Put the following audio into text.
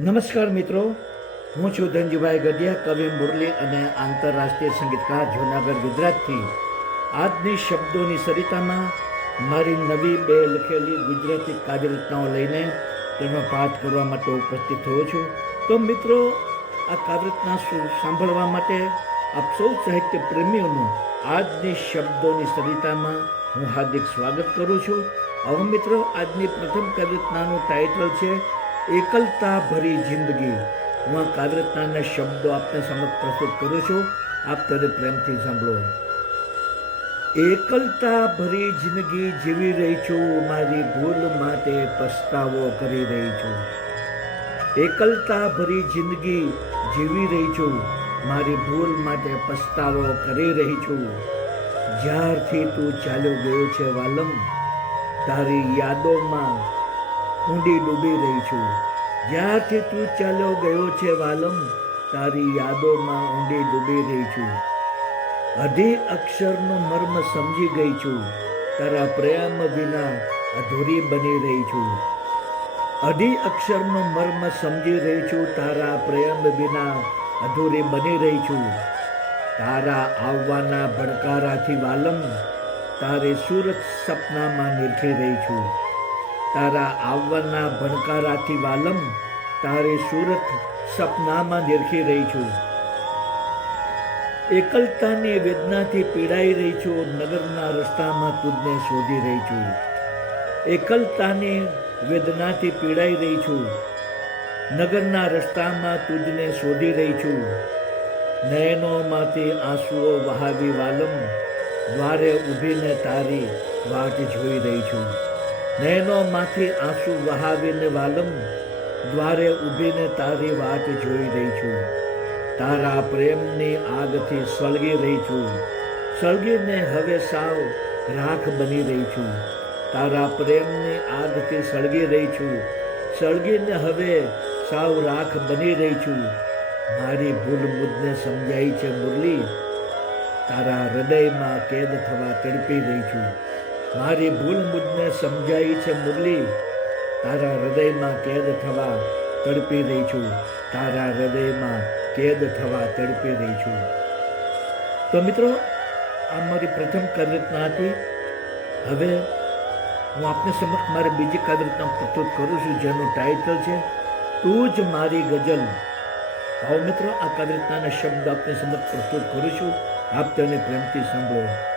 નમસ્કાર મિત્રો, હું છું ધનજીભાઈ ગઢિયા, કવિ મુરલી અને આંતરરાષ્ટ્રીય સંગીતકાર જૂનાગઢ, ગુજરાતથી. આજની શબ્દોની સરિતામાં મારી નવી બે લખેલી ગુજરાતી કાવ્ય રચનાઓ લઈને તેનો પાઠ કરવા માટે ઉપસ્થિત થયો છું. તો મિત્રો, આ કાવ્ય રચના સુ- સાંભળવા માટે આપ સૌ સાહિત્ય પ્રેમીઓનું આજની શબ્દોની સરિતામાં હું હાર્દિક સ્વાગત કરું છું. હવે મિત્રો, આજની પ્રથમ કાવ્ય રચનાનું ટાઇટલ છે એકલતા ભરી જિંદગી. હું આ કાવ્ય શબ્દો આપને સમક્ષ પ્રસ્તુત કરું છું. આપ તેને પ્રેમથી સાંભળો. એકલતા ભરી જિંદગી જીવી રહી છું. મારી ભૂલ માટે પસ્તાવો કરી રહી છું. એકલતા ભરી જિંદગી જીવી રહી છું. મારી ભૂલ માટે પસ્તાવો કરી રહી છું. જ્યારથી તું ચાલ્યો ગયો છે વાલમ, તારી યાદોમાં ઊંડી ડૂબી રહી છું. જ્યારથી તું ચાલ્યો ગયો છે વાલમ, તારી યાદોમાં ઊંડી ડૂબી રહી છું. અધી અક્ષરનો મર્મ સમજી ગઈ છું. તારા પ્રેમ વિના અધૂરી બની રહી છું. અઢી અક્ષરનો મર્મ સમજી રહી છું. તારા પ્રેમ વિના અધૂરી બની રહી છું. તારા આવવાના ભડકારાથી વાલમ, તારે સુરત સપનામાં નીરખી રહી છું. તારા આવવાના ભણકારાથી વાલમ, તારે સુરત સપનામાં નિરખી રહી છું. એકલતાની વેદનાથી પીડાઈ રહી છું, નગરના રસ્તામાં તુજને શોધી રહી છું. એકલતાની વેદનાથી પીડાઈ રહી છું, નગરના રસ્તામાં તુજને શોધી રહી છું. નયનોમાંથી આંસુઓ વહાવી વાલમ, દ્વારે ઊભીને તારી વાટ જોઈ રહી છું. નયનોમાંથી આંસુ વહાવીને વાલમ, દ્વારે ઊભીને તારી વાટ જોઈ રહી છું. તારા પ્રેમની આગથી સળગી રહી છું. સળગીને હવે સાવ રાખ બની રહી છું. તારા પ્રેમની આગથી સળગી રહી છું. સળગીને હવે સાવ રાખ બની રહી છું. મારી ભૂલ બુદ્ધને સમજાઈ છે મુરલી. તારા હૃદયમાં કેદ થવા તડપી રહી છું. મારી ભૂલ મુજને સમજાઈ છે મુરલી. તારા હૃદયમાં કેદ થવા તડપી રહી છું. તારા હૃદયમાં કેદ થવા તડપી રહી છું. તો મિત્રો, આ મારી પ્રથમ કાવ્યરચના હતી. હવે હું આપને સમક્ષ મારી બીજી કાવ્યરચના પ્રસ્તુત કરું છું, જેનું ટાઇટલ છે, તું જ મારી ગઝલ. આવો મિત્રો, આ કાવ્યરચનાના શબ્દ આપને સમક્ષ પ્રસ્તુત કરું છું. આપ તેને પ્રેમથી સાંભળો.